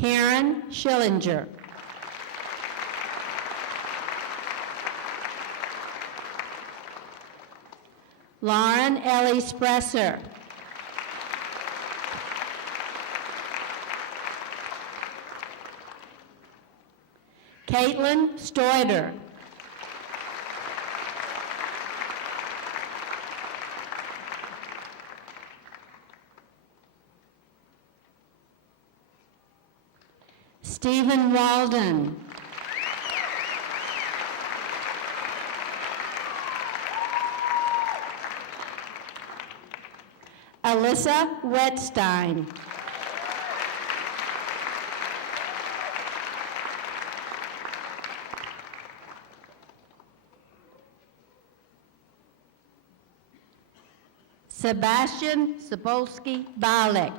Karen Schillinger. Lauren Ellie Spresser. Caitlin Stoider. Stephen Walden. Alyssa Wetstein. Sebastian Sapolsky Balek.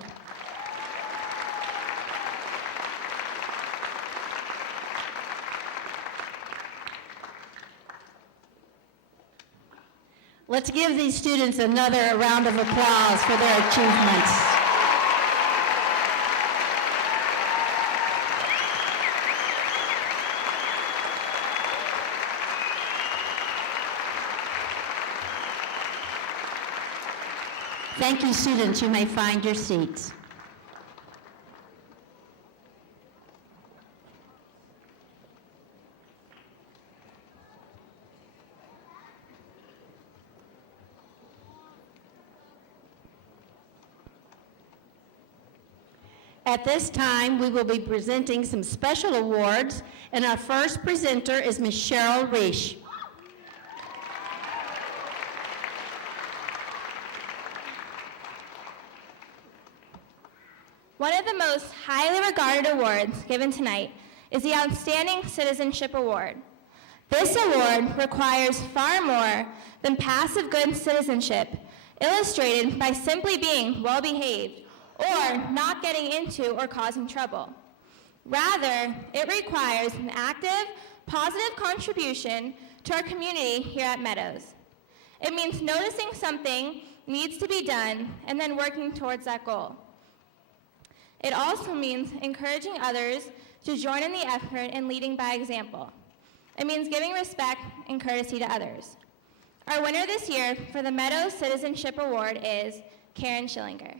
Let's give these students another round of applause for their achievements. Thank you, students. You may find your seats. At this time, we will be presenting some special awards, and our first presenter is Ms. Cheryl Reish. One of the most highly regarded awards given tonight is the Outstanding Citizenship Award. This award requires far more than passive good citizenship, illustrated by simply being well-behaved or not getting into or causing trouble. Rather, it requires an active, positive contribution to our community here at Meadows. It means noticing something needs to be done and then working towards that goal. It also means encouraging others to join in the effort and leading by example. It means giving respect and courtesy to others. Our winner this year for the Meadows Citizenship Award is Karen Schillinger.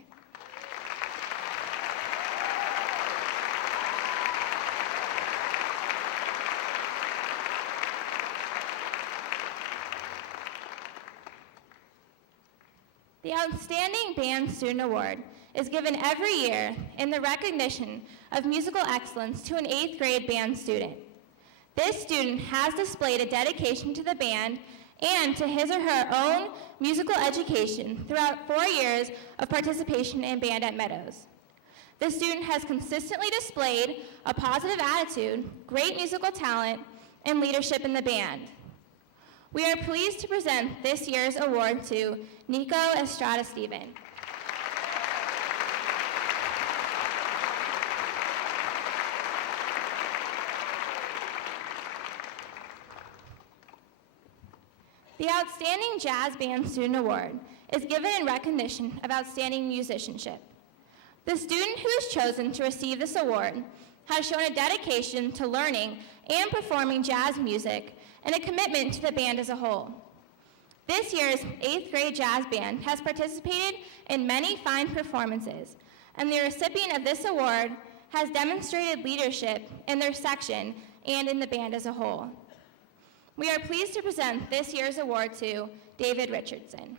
The Outstanding Band Student Award is given every year in the recognition of musical excellence to an 8th grade band student. This student has displayed a dedication to the band and to his or her own musical education throughout 4 years of participation in band at Meadows. The student has consistently displayed a positive attitude, great musical talent, and leadership in the band. We are pleased to present this year's award to Nico Estrada Steven. The Outstanding Jazz Band Student Award is given in recognition of outstanding musicianship. The student who is chosen to receive this award has shown a dedication to learning and performing jazz music and a commitment to the band as a whole. This year's 8th grade jazz band has participated in many fine performances, and the recipient of this award has demonstrated leadership in their section and in the band as a whole. We are pleased to present this year's award to David Richardson.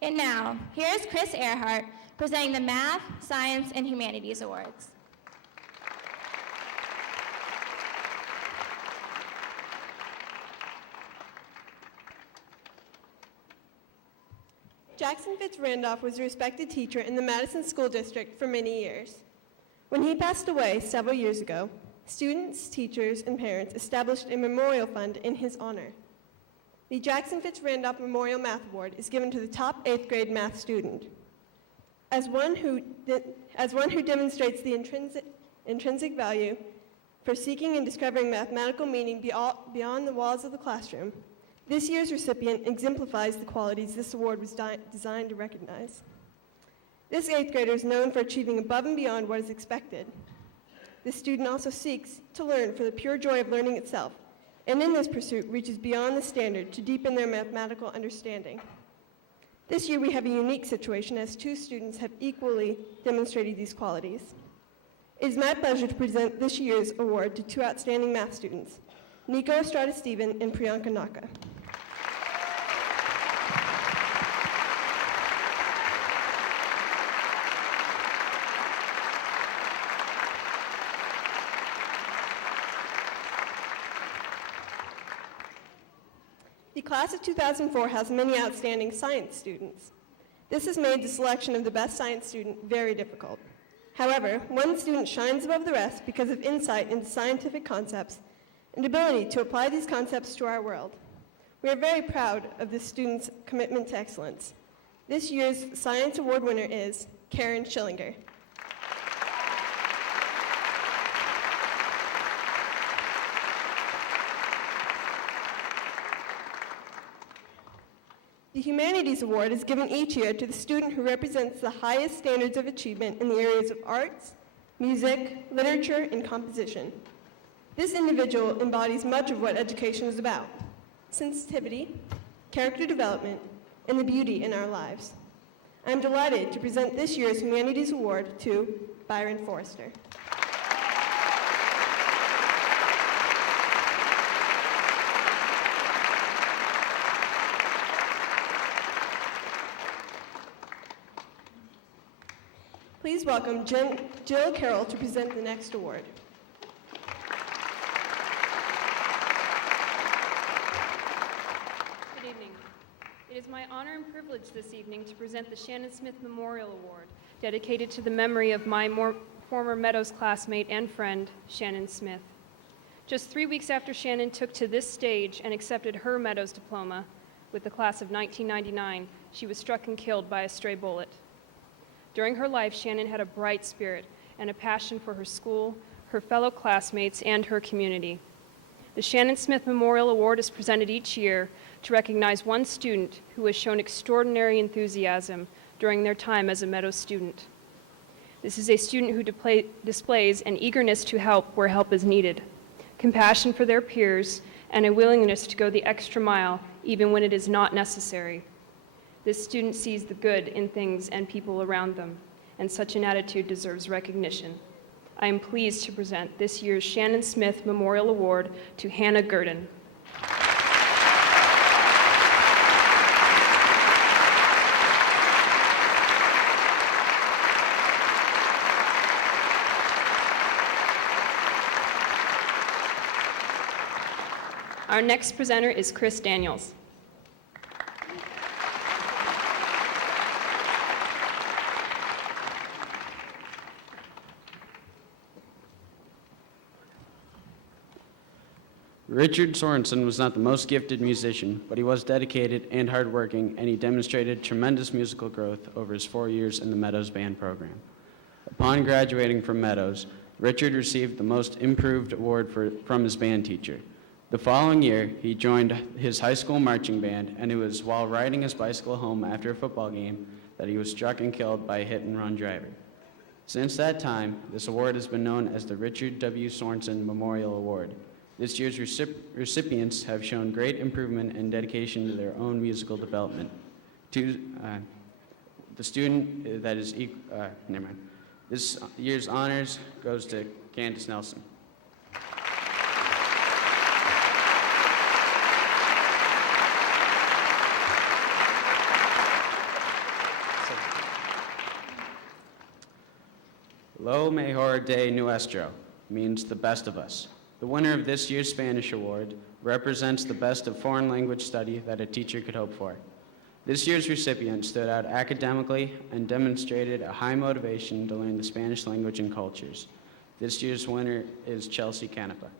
And now, here is Chris Earhart presenting the Math, Science, and Humanities Awards. Jackson Fitz Randolph was a respected teacher in the Madison School District for many years. When he passed away several years ago, students, teachers, and parents established a memorial fund in his honor. The Jackson Fitz Randolph Memorial Math Award is given to the top 8th grade math student. As one who demonstrates the intrinsic value for seeking and discovering mathematical meaning beyond the walls of the classroom. This year's recipient exemplifies the qualities this award was designed to recognize. This 8th grader is known for achieving above and beyond what is expected. This student also seeks to learn for the pure joy of learning itself, and in this pursuit reaches beyond the standard to deepen their mathematical understanding. This year we have a unique situation as 2 students have equally demonstrated these qualities. It is my pleasure to present this year's award to 2 outstanding math students, Nico Estrada-Steven and Priyanka Naka. The class of 2004 has many outstanding science students. This has made the selection of the best science student very difficult. However, one student shines above the rest because of insight into scientific concepts and ability to apply these concepts to our world. We are very proud of this student's commitment to excellence. This year's Science Award winner is Karen Schillinger. The Humanities Award is given each year to the student who represents the highest standards of achievement in the areas of arts, music, literature, and composition. This individual embodies much of what education is about: sensitivity, character development, and the beauty in our lives. I am delighted to present this year's Humanities Award to Byron Forrester. Please welcome Jill Carroll to present the next award. Good evening. It is my honor and privilege this evening to present the Shannon Smith Memorial Award, dedicated to the memory of my former Meadows classmate and friend, Shannon Smith. Just 3 weeks after Shannon took to this stage and accepted her Meadows diploma with the class of 1999, she was struck and killed by a stray bullet. During her life, Shannon had a bright spirit and a passion for her school, her fellow classmates, and her community. The Shannon Smith Memorial Award is presented each year to recognize one student who has shown extraordinary enthusiasm during their time as a Meadows student. This is a student who displays an eagerness to help where help is needed, compassion for their peers, and a willingness to go the extra mile even when it is not necessary. This student sees the good in things and people around them, and such an attitude deserves recognition. I am pleased to present this year's Shannon Smith Memorial Award to Hannah Gurdon. Our next presenter is Chris Daniels. Richard Sorensen was not the most gifted musician, but he was dedicated and hardworking, and he demonstrated tremendous musical growth over his 4 years in the Meadows band program. Upon graduating from Meadows, Richard received the Most Improved Award from his band teacher. The following year, he joined his high school marching band, and it was while riding his bicycle home after a football game that he was struck and killed by a hit-and-run driver. Since that time, this award has been known as the Richard W. Sorensen Memorial Award. This year's recipients have shown great improvement and dedication to their own musical development. The student that is This year's honors goes to Candace Nelson. Lo mejor de nuestro means the best of us. The winner of this year's Spanish award represents the best of foreign language study that a teacher could hope for. This year's recipient stood out academically and demonstrated a high motivation to learn the Spanish language and cultures. This year's winner is Chelsea Canepa.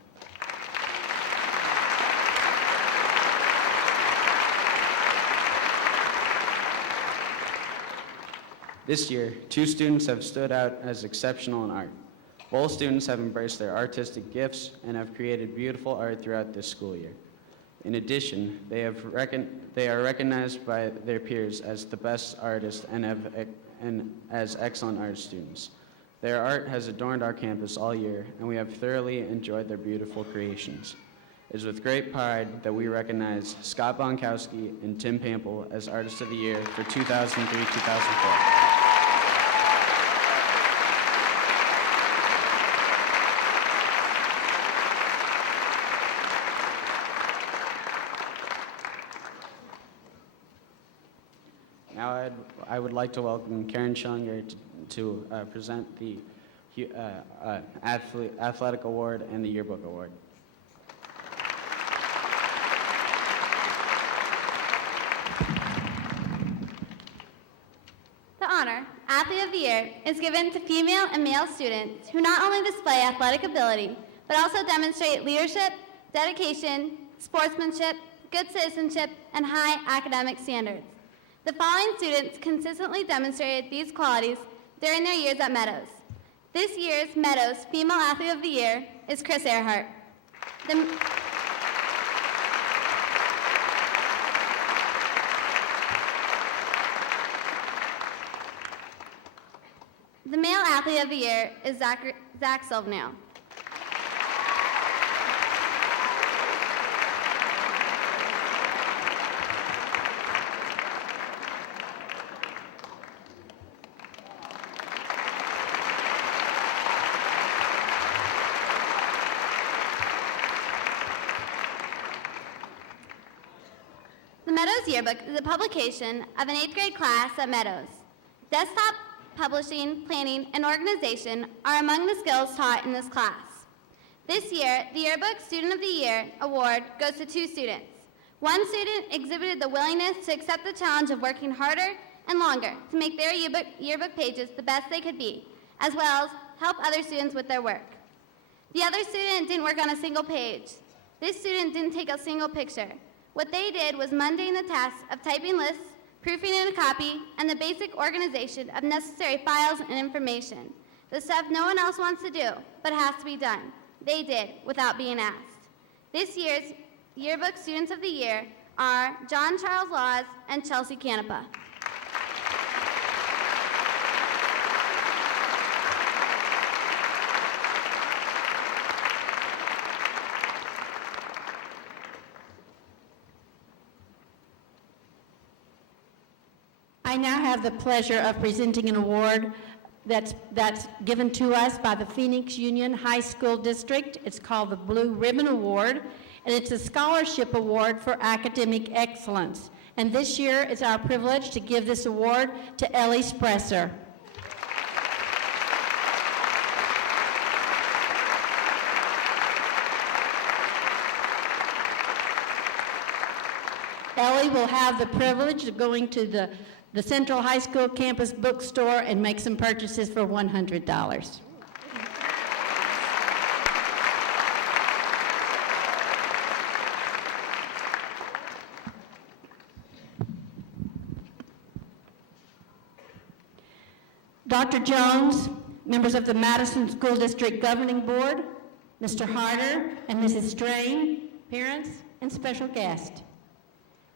This year, 2 students have stood out as exceptional in art. Both students have embraced their artistic gifts and have created beautiful art throughout this school year. In addition, they are recognized by their peers as the best artists and as excellent art students. Their art has adorned our campus all year, and we have thoroughly enjoyed their beautiful creations. It is with great pride that we recognize Scott Bonkowski and Tim Pample as Artists of the Year for 2003-2004. Now I would like to welcome Karen Schillinger to present the Athletic Award and the Yearbook Award. The honor, Athlete of the Year, is given to female and male students who not only display athletic ability, but also demonstrate leadership, dedication, sportsmanship, good citizenship, and high academic standards. The following students consistently demonstrated these qualities during their years at Meadows. This year's Meadows Female Athlete of the Year is Chris Earhart. The Male Athlete of the Year is Zach Silvernail. The Meadows Yearbook is a publication of an 8th grade class at Meadows. Desktop, publishing, planning, and organization are among the skills taught in this class. This year, the Yearbook Student of the Year award goes to 2 students. One student exhibited the willingness to accept the challenge of working harder and longer to make their yearbook pages the best they could be, as well as help other students with their work. The other student didn't work on a single page. This student didn't take a single picture. What they did was mundane the task of typing lists, proofing in a copy, and the basic organization of necessary files and information. The stuff no one else wants to do, but has to be done. They did, without being asked. This year's Yearbook Students of the Year are John Charles Laws and Chelsea Canepa. I now have the pleasure of presenting an award that's given to us by the Phoenix Union High School District. It's called the Blue Ribbon Award, and it's a scholarship award for academic excellence. And this year, it's our privilege to give this award to Ellie Spresser. Ellie will have the privilege of going to the Central High School campus bookstore and make some purchases for $100. Dr. Jones, members of the Madison School District Governing Board, Mr. Harder and Mrs. Strain, parents, and special guests.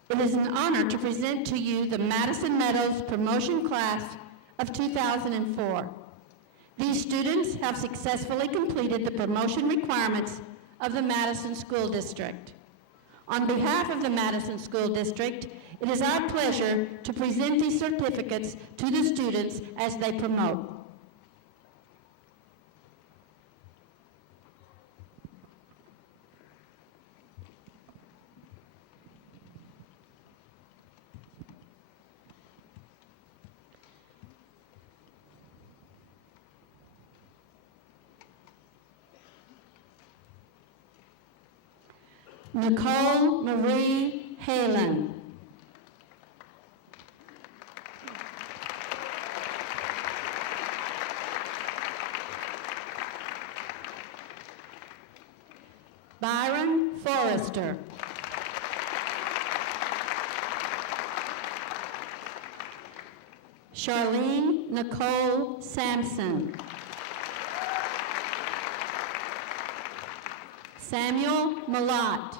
It is an honor to present to you the Madison Meadows Promotion Class of 2004. These students have successfully completed the promotion requirements of the Madison School District. On behalf of the Madison School District, it is our pleasure to present these certificates to the students as they promote. Nicole Marie Halen. Byron Forrester. Charlene Nicole Sampson. Samuel Malott.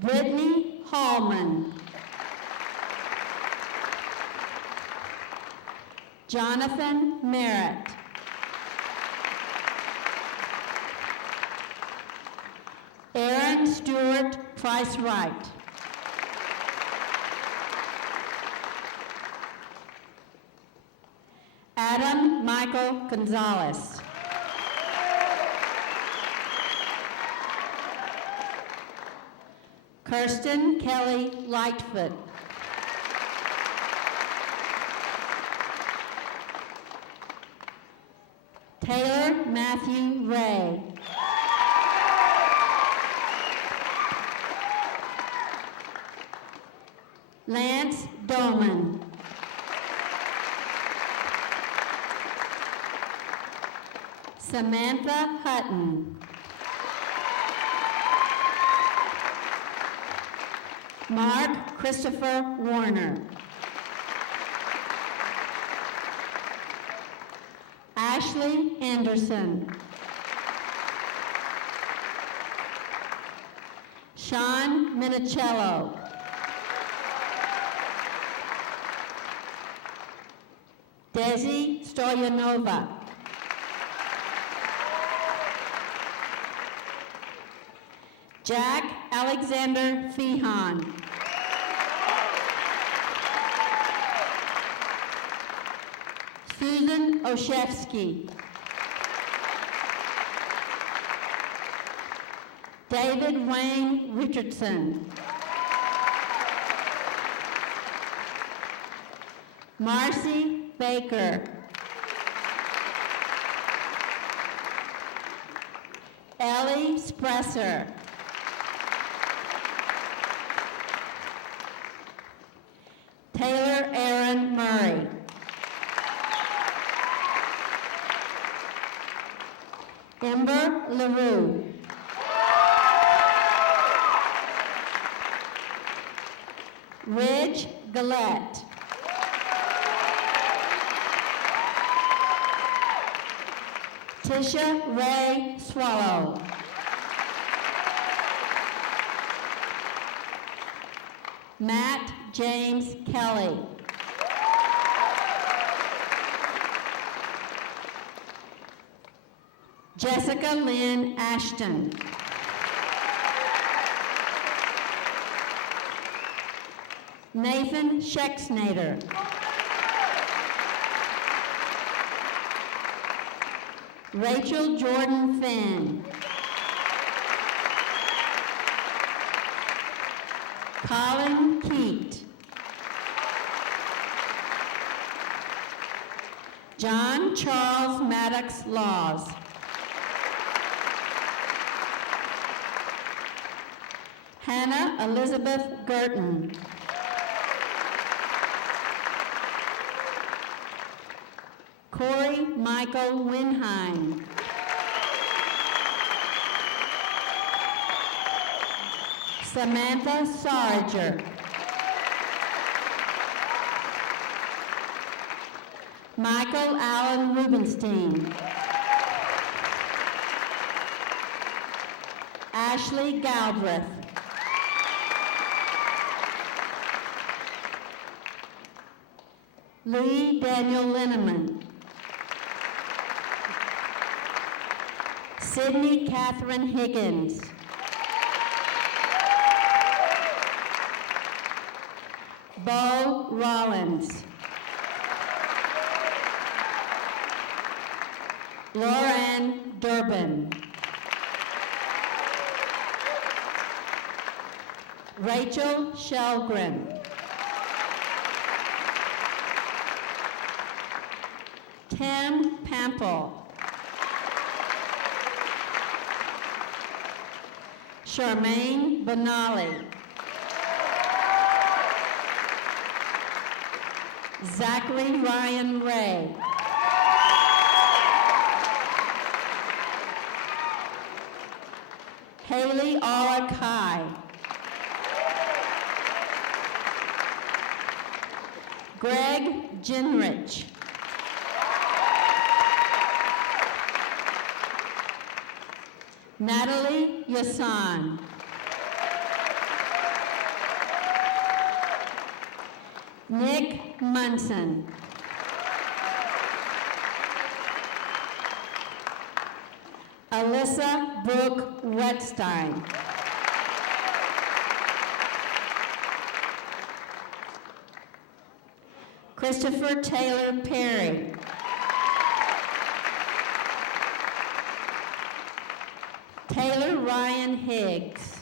Brittany Hallman. Jonathan Merritt. Aaron Stewart Price-Wright. Adam Michael Gonzalez. Kirsten Kelly Lightfoot. Taylor Matthew Ray. Lance Doman. Samantha Hutton. Mark Christopher Warner. Ashley Anderson. Sean Minicello. Desi Stoyanova. Jack Alexander Feehan. Susan Oshevsky. David Wayne Richardson. Marcy Baker. Ellie Spresser. Taylor Aaron Murray. Ember LaRue. Ridge Gillette. Tisha Ray Swallow. Matt James Kelly. Jessica Lynn Ashton. Nathan Schexnader. Rachel Jordan Finn. Colin Keat. John Charles Maddox Laws. Hannah Elizabeth Girton. Corey Michael Winheim. Samantha Sarger. Michael Allen Rubenstein. Ashley Galbraith. Lee Daniel Linneman. Sydney Catherine Higgins. Bo Rollins. Lauren Durbin. Rachel Shelgren. Tim Pample. Charmaine Benali. Zachary Ryan Ray. Haley Aura Kai. Greg Ginrich. Natalie Yassan. Nick Munson. Alyssa Brooke Wetstein. Christopher Taylor Perry. Taylor Ryan Higgs.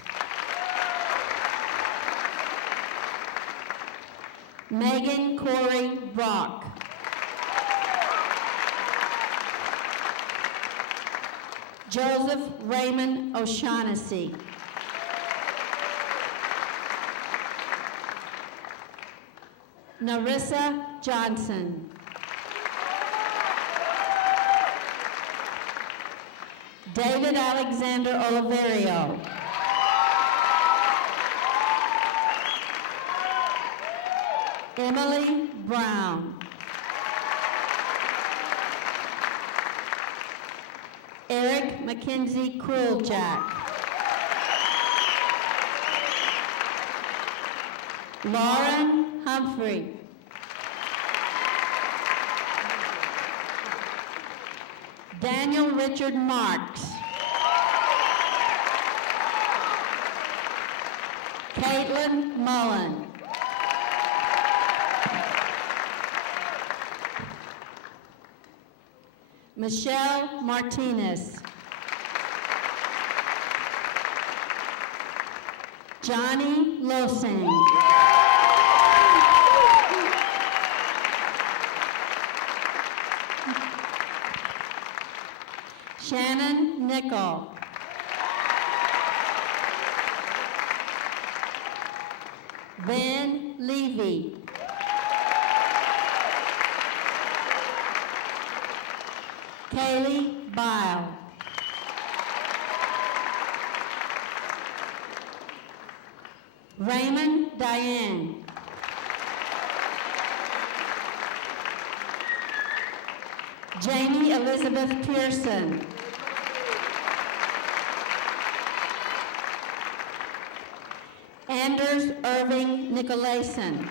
Megan Corey Brock. Joseph Raymond O'Shaughnessy. Narissa Johnson. David Alexander Oliverio. Emily Brown. Eric Mackenzie Crueljack. Lauren Humphrey. Daniel Richard Marks. Caitlin Mullen. Michelle Martinez. Johnny Losing. Shannon Nickel. Ben Levy. Kaylee Bile. Raymond Diane. Jamie Elizabeth Pearson. Anders Irving Nicolason.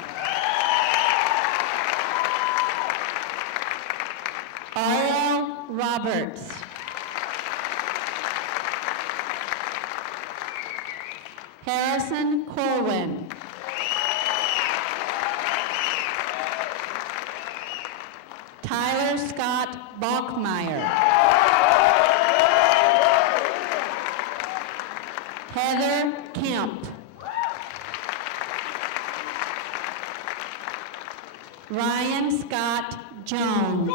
Ariel Roberts. Harrison Corwin. Tyler Scott Bachmeyer. Heather Kemp. Ryan Scott Jones.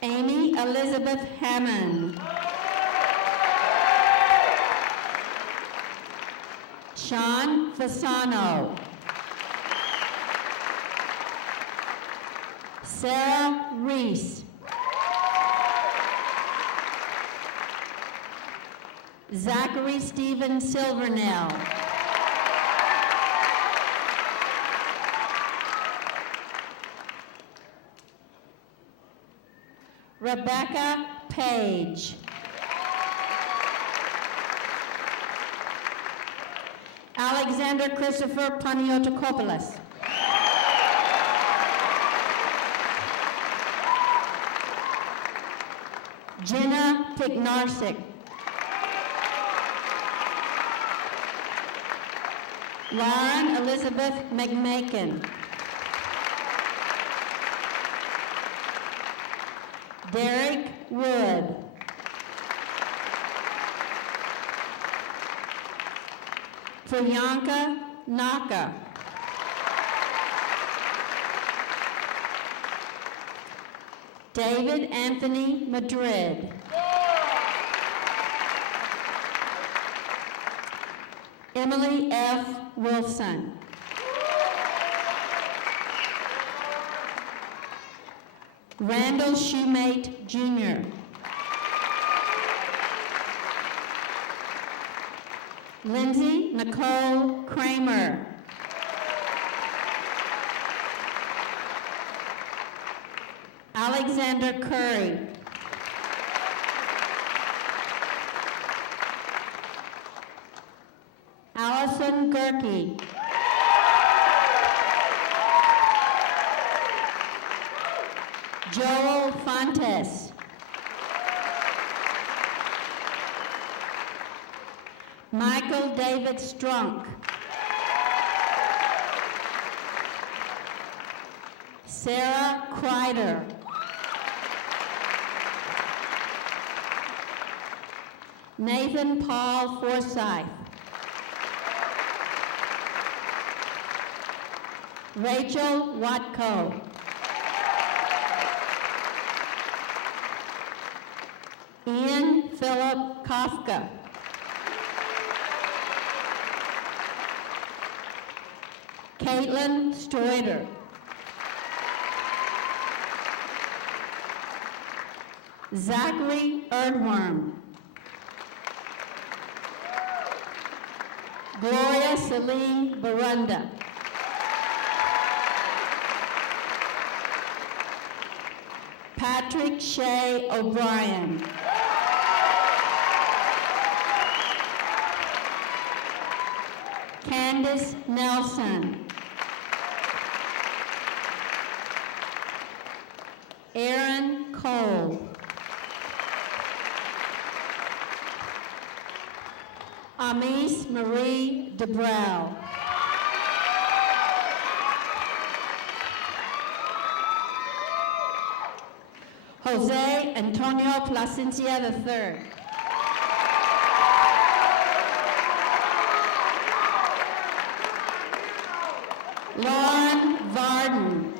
Amy Elizabeth Hammond. Sean Fasano. Sarah Reese. Zachary Stephen Silvernell. Rebecca Page. Alexander Christopher Paniotokopoulos. Jenna Pignarsik. Lauren Elizabeth McMakin. Derek Wood. Priyanka Naka. David Anthony Madrid. Emily F. Wilson. Randall Shoemate, Jr. Lindsay Nicole Kramer. Alexander Curry. Allison Gerke. Joel Fontes. Michael David Strunk. Sarah Kreider. Nathan Paul Forsyth. Rachel Watko. Ian Philip Kafka. Caitlin Stroiter. Zachary Erdworm. Gloria Celine Barunda. Patrick Shea O'Brien. Candace Nelson. Aaron Cole. Amis Marie DeBrow. Jose Antonio Placencia III. Lauren Varden.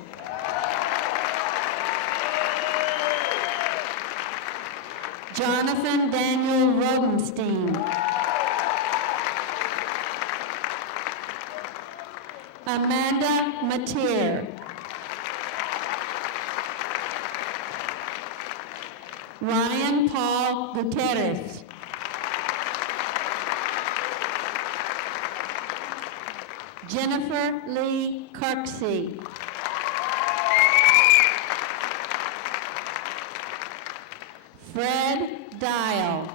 Jonathan Daniel Rodenstein. Amanda Mateer. Ryan Paul Gutierrez. Jennifer Lee Kirksey. Fred Dial.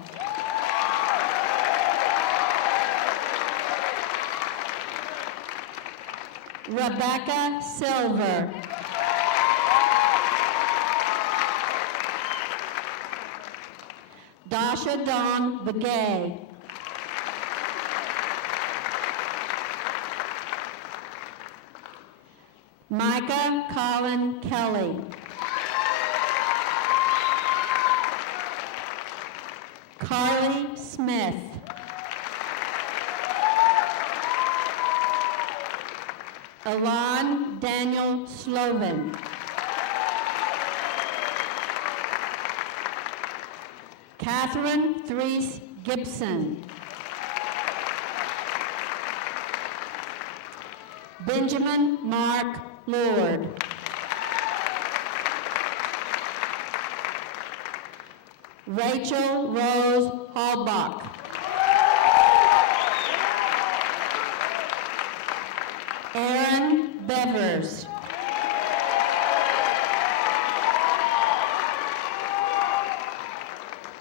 Rebecca Silver. Dasha Dawn Begay. Micah Colin Kelly. Carly Smith. Alon Daniel Slovin. Catherine Threese Gibson. Benjamin Mark Lord. Rachel Rose Hallbach. Aaron Bevers.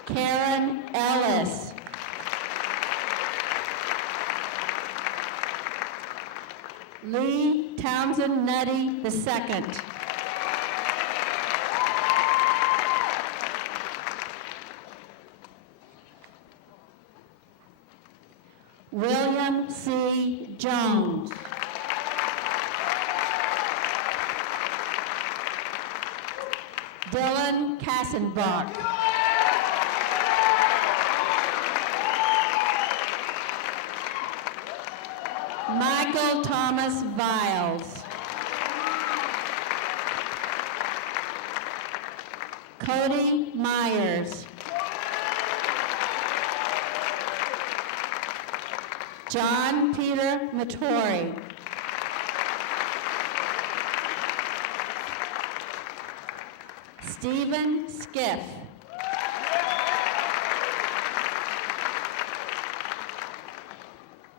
Karen Ellis. Lee Townsend Nutty II. William C. Jones. Dylan Kassenbach. Michael Thomas Viles. Cody Myers. John Peter Mattori. Stephen Skiff.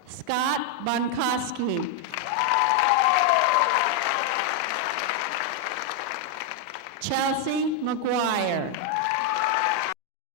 Scott Bonkowski. Chelsea McGuire.